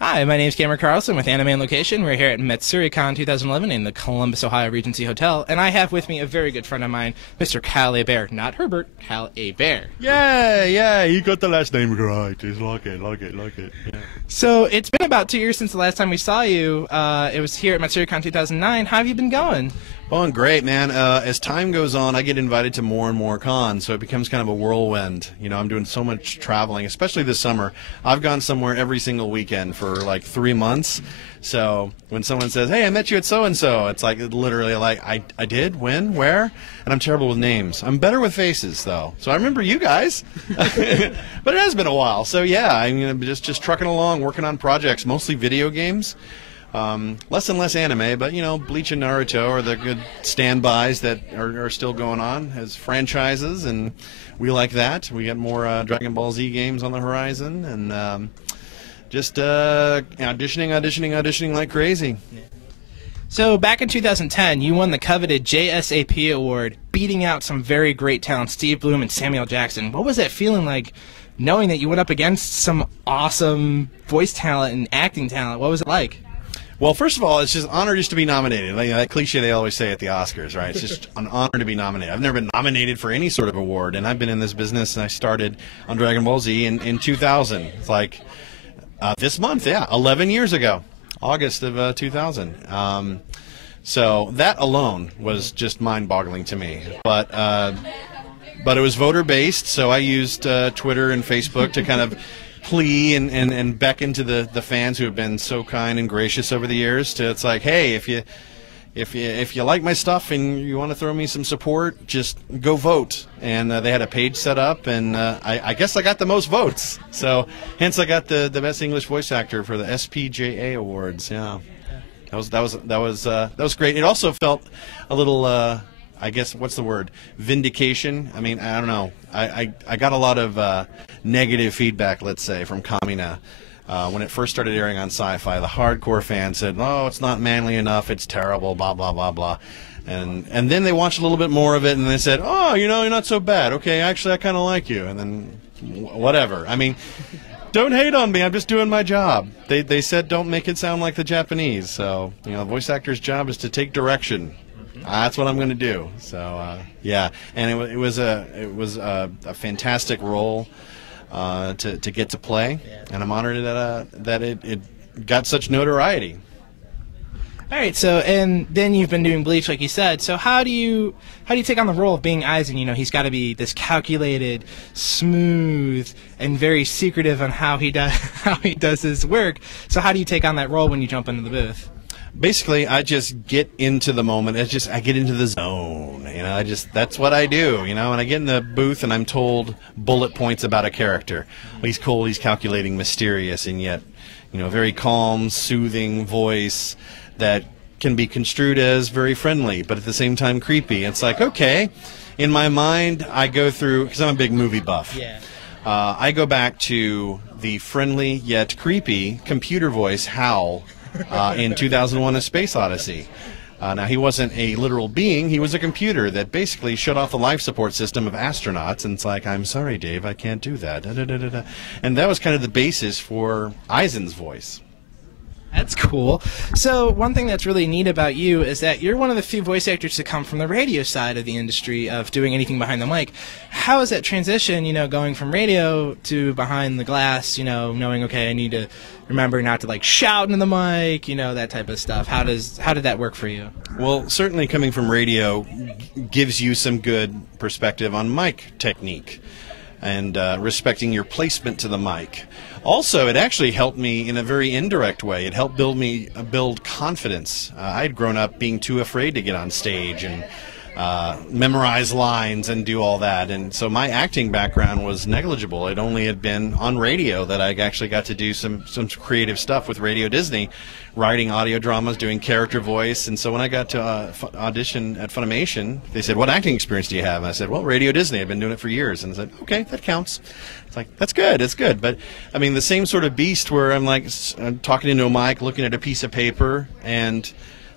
Hi, my name is Carlson with Anime on Location. We're here at Matsuricon 2011 in the Columbus, Ohio Regency Hotel, and I have with me a very good friend of mine, Mr. Hebert. Not Herbert, Hebert. Yeah, you got the last name right. Just like it. Yeah. So, it's been about 2 years since the last time we saw you. It was here at Matsuricon 2009. How have you been going? Going great, man. As time goes on, I get invited to more and more cons, so it becomes kind of a whirlwind. You know, I'm doing so much traveling, especially this summer. I've gone somewhere every single weekend for like 3 months. So when someone says, "Hey, I met you at so-and-so," it's like literally like, I did? When? Where? And I'm terrible with names. I'm better with faces, though. So I remember you guys. But it has been a while. So yeah, I'm just trucking along, working on projects, mostly video games. Less and less anime, but you know, Bleach and Naruto are the good standbys that are still going on as franchises, and we like that. We got more Dragon Ball Z games on the horizon, and just auditioning like crazy. So back in 2010, you won the coveted JSAP award, beating out some very great talent, Steve Bloom and Samuel Jackson. What was that feeling like, knowing that you went up against some awesome voice talent and acting talent? What was it like? Well, first of all, it's just an honor just to be nominated. Like that cliche they always say at the Oscars, right? It's just an honor to be nominated. I've never been nominated for any sort of award, and I've been in this business, and I started on Dragon Ball Z in 2000. It's like this month, yeah, 11 years ago, August of 2000. So that alone was just mind-boggling to me. But it was voter-based, so I used Twitter and Facebook to kind of plea and beckon to the fans who have been so kind and gracious over the years. To it's like, hey, if you like my stuff and you want to throw me some support, just go vote. And they had a page set up, and I guess I got the most votes. So hence I got the best English voice actor for the SPJA awards. Yeah, that was great. It also felt a little. I guess, what's the word? Vindication? I mean, I don't know. I got a lot of negative feedback, let's say, from Kamina. When it first started airing on Sci-Fi, the hardcore fans said, "Oh, it's not manly enough, it's terrible, blah, blah, blah, blah." And then they watched a little bit more of it, and they said, "Oh, you know, you're not so bad. Okay, actually, I kind of like you." And then, whatever. I mean, don't hate on me. I'm just doing my job. They said don't make it sound like the Japanese. So, you know, the voice actor's job is to take direction. That's what I'm going to do. So yeah, and it was a fantastic role to get to play, and I'm honored that it got such notoriety. All right, so and then you've been doing Bleach, like you said. So how do you take on the role of being Aizen? You know, he's got to be this calculated, smooth, and very secretive on how he does his work. So how do you take on that role when you jump into the booth? Basically, I just get into the moment. I get into the zone. You know, that's what I do. You know, and I get in the booth and I'm told bullet points about a character. Well, he's cold, he's calculating, mysterious, and yet, you know, very calm, soothing voice that can be construed as very friendly, but at the same time creepy. It's like, okay, in my mind, I go through, because I'm a big movie buff. Yeah. I go back to the friendly yet creepy computer voice Hal. In 2001: A Space Odyssey. Now, he wasn't a literal being. He was a computer that basically shut off the life support system of astronauts, and it's like, I'm sorry, Dave, I can't do that. Da, da, da, da, da. And that was kind of the basis for Aizen's voice. That's cool. So one thing that's really neat about you is that you're one of the few voice actors to come from the radio side of the industry of doing anything behind the mic. How is that transition, you know, going from radio to behind the glass, you know, knowing, okay, I need to remember not to, like, shout into the mic, you know, that type of stuff. How did that work for you? Well, certainly coming from radio gives you some good perspective on mic technique and respecting your placement to the mic. Also, it actually helped me in a very indirect way. It helped build confidence. I had grown up being too afraid to get on stage and memorize lines and do all that, and so my acting background was negligible. It only had been on radio that I actually got to do some creative stuff with Radio Disney, writing audio dramas, doing character voice. And so when I got to audition at Funimation, they said, "What acting experience do you have?" And I said, "Well, Radio Disney. I've been doing it for years." And I said, "Okay, that counts." It's like, that's good, it's good. But I mean, the same sort of beast where I'm like talking into a mic, looking at a piece of paper, and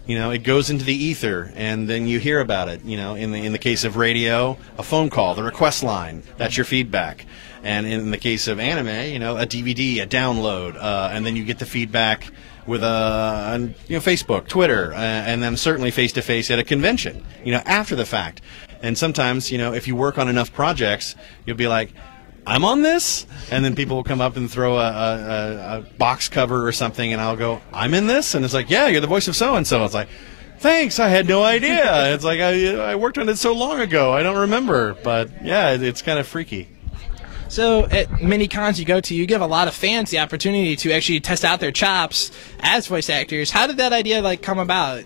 you know, it goes into the ether, and then you hear about it. You know, in the case of radio, a phone call, the request line, that's your feedback. And in the case of anime, you know, a DVD, a download, and then you get the feedback with Facebook, Twitter, and then certainly face-to-face at a convention, you know, after the fact. And sometimes, you know, if you work on enough projects, you'll be like, I'm on this? And then people will come up and throw a box cover or something, and I'll go, I'm in this? And it's like, yeah, you're the voice of so-and-so. It's like, thanks, I had no idea. It's like, I worked on it so long ago, I don't remember. But, yeah, it's kind of freaky. So at many cons you go to, you give a lot of fans the opportunity to actually test out their chops as voice actors. How did that idea come about?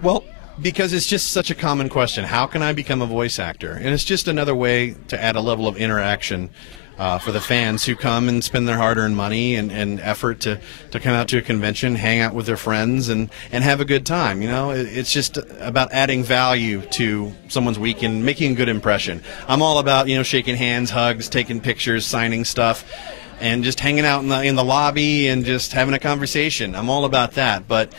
Well, because it's just such a common question. How can I become a voice actor? And it's just another way to add a level of interaction for the fans who come and spend their hard-earned money and effort to come out to a convention, hang out with their friends, and have a good time. You know, it's just about adding value to someone's week and making a good impression. I'm all about, you know, shaking hands, hugs, taking pictures, signing stuff, and just hanging out in the lobby and just having a conversation. I'm all about that. But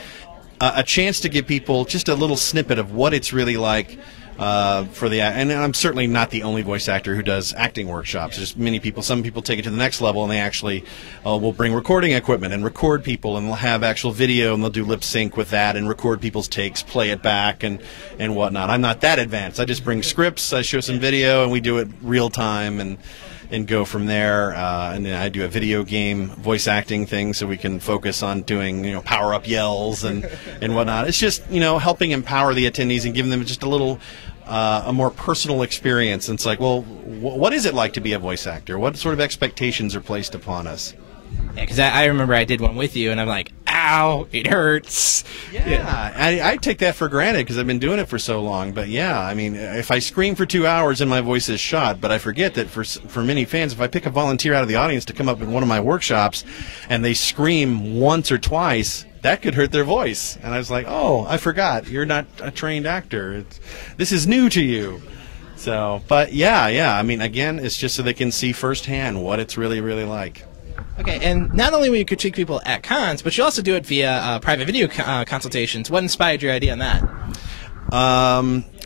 a chance to give people just a little snippet of what it's really like and I'm certainly not the only voice actor who does acting workshops. There's many people. Some people take it to the next level, and they actually will bring recording equipment and record people, and they'll have actual video, and they'll do lip sync with that and record people's takes, play it back, and whatnot. I'm not that advanced. I just bring scripts, I show some video, and we do it real time and go from there. And then I do a video game voice acting thing, so we can focus on doing, you know, power up yells and whatnot. It's just, you know, helping empower the attendees and giving them just a little a more personal experience. And it's like, well, what is it like to be a voice actor? What sort of expectations are placed upon us? Yeah, because I remember I did one with you, and I'm like, ow, it hurts. Yeah. I take that for granted because I've been doing it for so long. But yeah, I mean, if I scream for 2 hours and my voice is shot, but I forget that for many fans, if I pick a volunteer out of the audience to come up in one of my workshops and they scream once or twice, that could hurt their voice. And I was like, oh, I forgot. You're not a trained actor. This is new to you. So, but yeah. I mean, again, it's just so they can see firsthand what it's really, really like. Okay, and not only will you critique people at cons, but you also do it via private video consultations. What inspired your idea on that?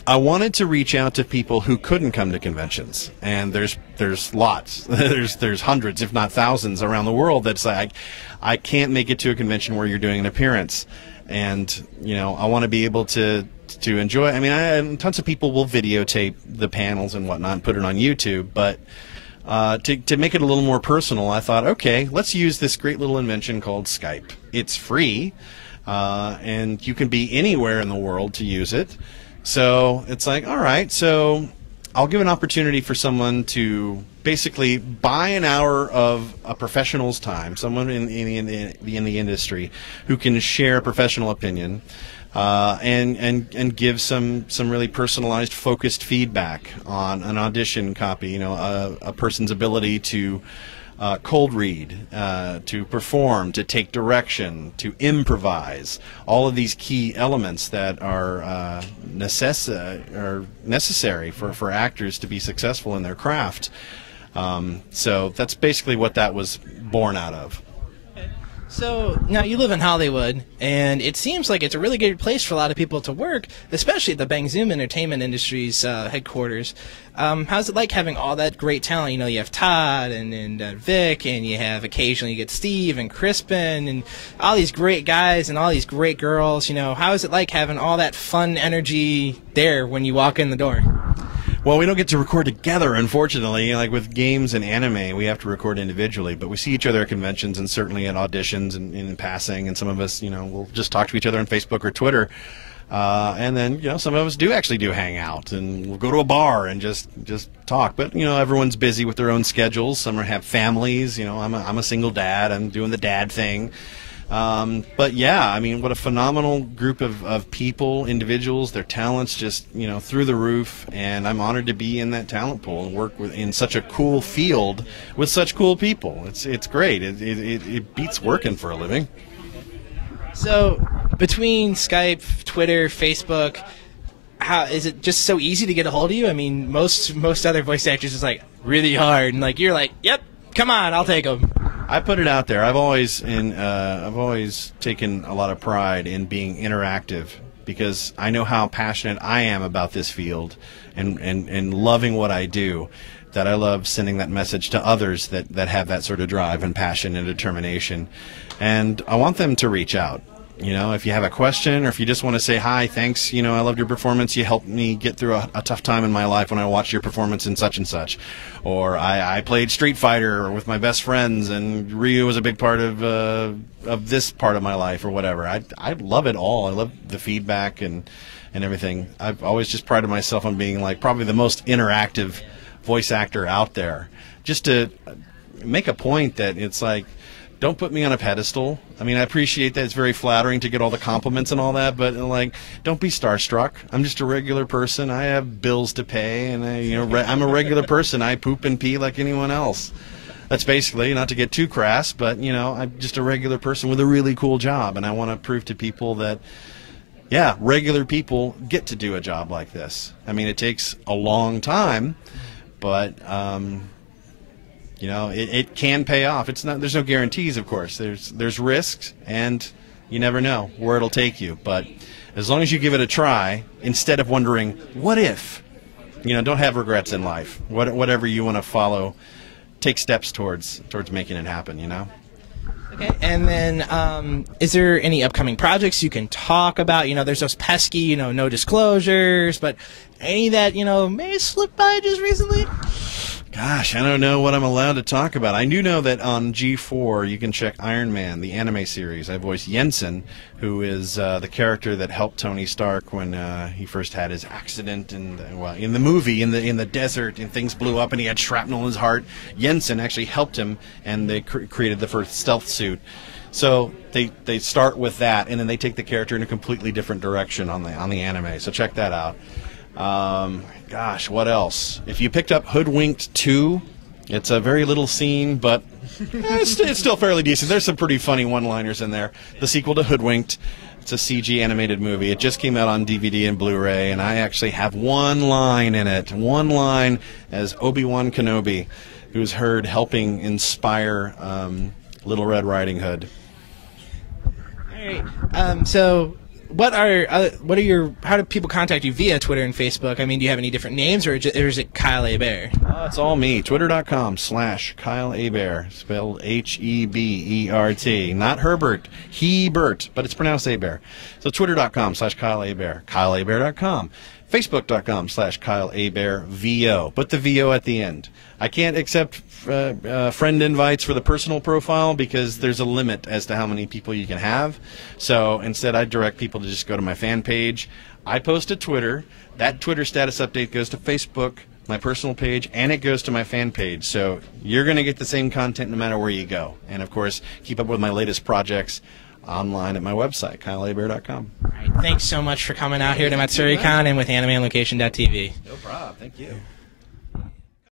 I wanted to reach out to people who couldn't come to conventions, and there's lots. there's hundreds, if not thousands, around the world that's like, I can't make it to a convention where you're doing an appearance, and you know, I want to be able to enjoy. I mean, tons of people will videotape the panels and whatnot and put it on YouTube, but to make it a little more personal, I thought, okay, let's use this great little invention called Skype. It's free, and you can be anywhere in the world to use it. So it's like, all right, so I'll give an opportunity for someone to basically buy an hour of a professional's time, someone in the industry who can share a professional opinion, and give some really personalized, focused feedback on an audition copy. You know, a person's ability to cold read, to perform, to take direction, to improvise. All of these key elements that are necessary for actors to be successful in their craft. So that's basically what that was born out of. So now you live in Hollywood, and it seems like it's a really good place for a lot of people to work, especially at the Bang Zoom Entertainment Industries headquarters. How's it like having all that great talent? You know, you have Todd and Vic, and you have occasionally you get Steve and Crispin, and all these great guys and all these great girls. You know, how is it like having all that fun energy there when you walk in the door? Well, we don't get to record together, unfortunately. Like with games and anime, we have to record individually, but we see each other at conventions and certainly at auditions and in passing, and some of us, you know, will just talk to each other on Facebook or Twitter. And then, you know, some of us do actually hang out, and we'll go to a bar and just talk. But, you know, everyone's busy with their own schedules. Some have families. You know, I'm a single dad. I'm doing the dad thing. But yeah, I mean, what a phenomenal group of people, individuals, their talents just, you know, through the roof, and I'm honored to be in that talent pool and work in such a cool field with such cool people. It's great. It beats working for a living. So between Skype, Twitter, Facebook, how is it just so easy to get a hold of you? I mean, most other voice actors is like really hard, and like you're like, yep, come on, I'll take them. I put it out there. I've always taken a lot of pride in being interactive because I know how passionate I am about this field and loving what I do. that I love sending that message to others that have that sort of drive and passion and determination. And I want them to reach out. You know, if you have a question or if you just want to say, hi, thanks, you know, I loved your performance. You helped me get through a tough time in my life when I watched your performance in such and such. Or I played Street Fighter with my best friends and Ryu was a big part of this part of my life or whatever. I love it all. I love the feedback and everything. I've always just prided myself on being like probably the most interactive voice actor out there. Just to make a point that it's like, don't put me on a pedestal. I mean, I appreciate that. It's very flattering to get all the compliments and all that, but like, don't be starstruck. I'm just a regular person. I have bills to pay, and I'm a regular person. I poop and pee like anyone else. That's basically, not to get too crass, but I'm just a regular person with a really cool job, and I want to prove to people that, yeah, regular people get to do a job like this. I mean, it takes a long time, but it can pay off. It's not. There's no guarantees, of course. There's risks, and you never know where it'll take you. But as long as you give it a try, instead of wondering, what if? Don't have regrets in life. Whatever you want to follow, take steps towards making it happen. Okay, and then is there any upcoming projects you can talk about? There's those pesky, no disclosures, but any that, may have slipped by just recently? Gosh, I don't know what I'm allowed to talk about. I do know that on G4 you can check Iron Man, the anime series. I voiced Jensen, who is the character that helped Tony Stark when he first had his accident in the movie in the desert and things blew up and he had shrapnel in his heart. Jensen actually helped him, and they created the first stealth suit. So they start with that, and then they take the character in a completely different direction on the anime. So check that out. Gosh, what else? If you picked up Hoodwinked 2, it's a very little scene, but it's still fairly decent. There's some pretty funny one-liners in there. The sequel to Hoodwinked, it's a CG animated movie. It just came out on DVD and Blu-ray, and I actually have one line in it. One line as Obi-Wan Kenobi, who's heard helping inspire Little Red Riding Hood. All right. So how do people contact you via Twitter and Facebook? I mean, do you have any different names, or is it Kyle Hebert? It's all me. Twitter.com/Kyle Hebert, spelled Hebert. Not Herbert, Hebert, but it's pronounced Hebert. So Twitter.com/Kyle Hebert, KyleHebert.com, Facebook.com/Kyle Hebert VO. Put the VO at the end. I can't accept friend invites for the personal profile because there's a limit as to how many people you can have. So instead, I direct people to just go to my fan page. I post to Twitter. That Twitter status update goes to Facebook, my personal page, and it goes to my fan page. So you're going to get the same content no matter where you go. And, of course, keep up with my latest projects online at my website, KyleHebert.com. All right, thanks so much for coming out here to Matsuricon and with AnimeOnLocation.tv. No problem. Thank you.